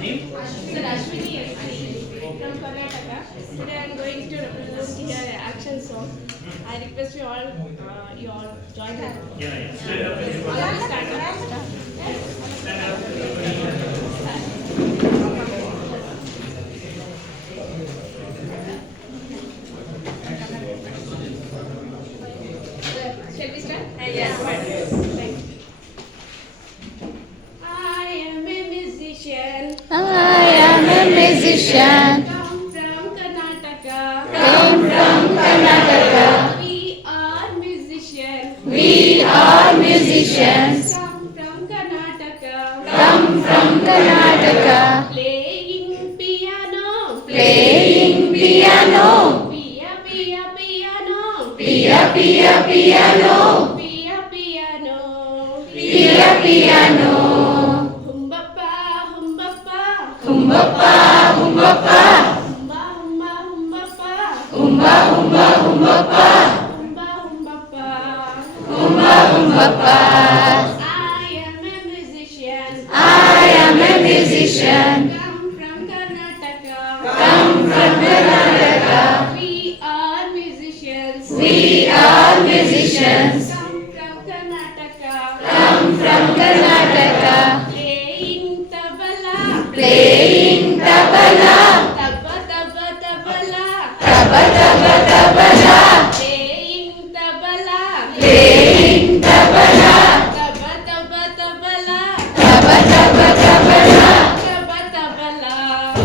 Sir Ashwini from Karnataka. Today I am going to represent here action song. I request you all join us. Shall we start? Yes. Thank you. I am a musician. I am a musician. Come from Karnataka. Came from Karnataka. We are musicians. We are musicians. Come from Karnataka. Come from Karnataka. Playing piano. Playing piano. Pia pia piano. Pia pia piano. Pia piano. Pia piano. Humbappa humbappa. Humbappa humbappa. Humba humba humbappa. Humba humba humbappa. Humba humbappa. Humba humbappa. I am a musician. I am a musician. Come from Karnataka. Come from Karnataka. We are musicians. We are musicians. Come from Karnataka. Come from Karnataka. Playing tabla. Playing tabla. Tabba tabba tabla. Taba taba tabla. Playing tabla. Playing tabla. Tabba tabba tabla. Taba taba tabla. Tabba tabla.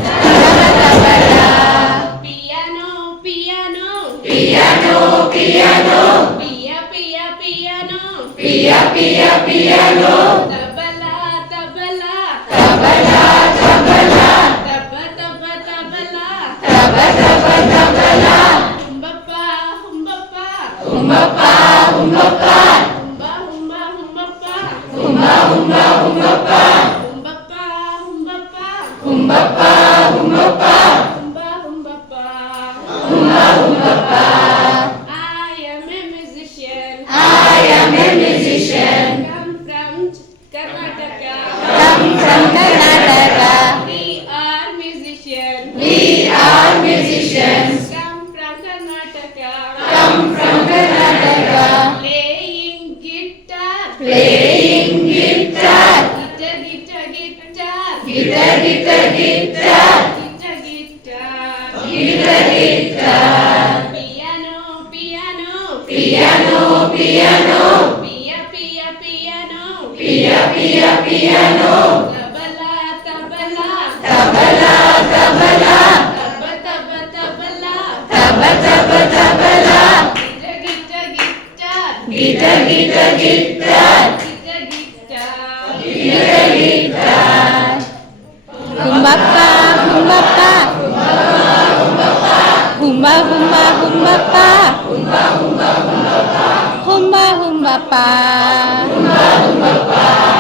Taba tabla. Piano piano. Piano piano. Pia pia piano. Pia pia piano. Tabla tabla. Tabla tabla. Tabba tabba tabla. Taba taba tabla. Humbappa humbappa. Humbappa humbappa. Humba humba humbappa. Humba humba humbappa. Humbappa humbappa. Humbappa humbappa. Humba humbappa. Humba humbappa. I am a musician. I am a musician. Come from Karnataka. Come from Karnataka. We are musicians. We are musicians. Come from Karnataka. Come from Karnataka. Playing guitar. Playing guitar. Guitar guitar guitar. Guitar guitar guitar. Guitar guitar. Guitar guitar. Piano piano. Piano piano. Pia pia piano. Pia pia piano. Tabla tabla. Tabla tabla. Tabba tabba tabla. Taba taba tabla. Guitar guitar guitar. Guitar guitar guitar. Guitar guitar. Guitar guitar. Humbappa humbappa. Humba humba humbappa. Humba humba humbappa. Humba humbappa. Humba humbappa.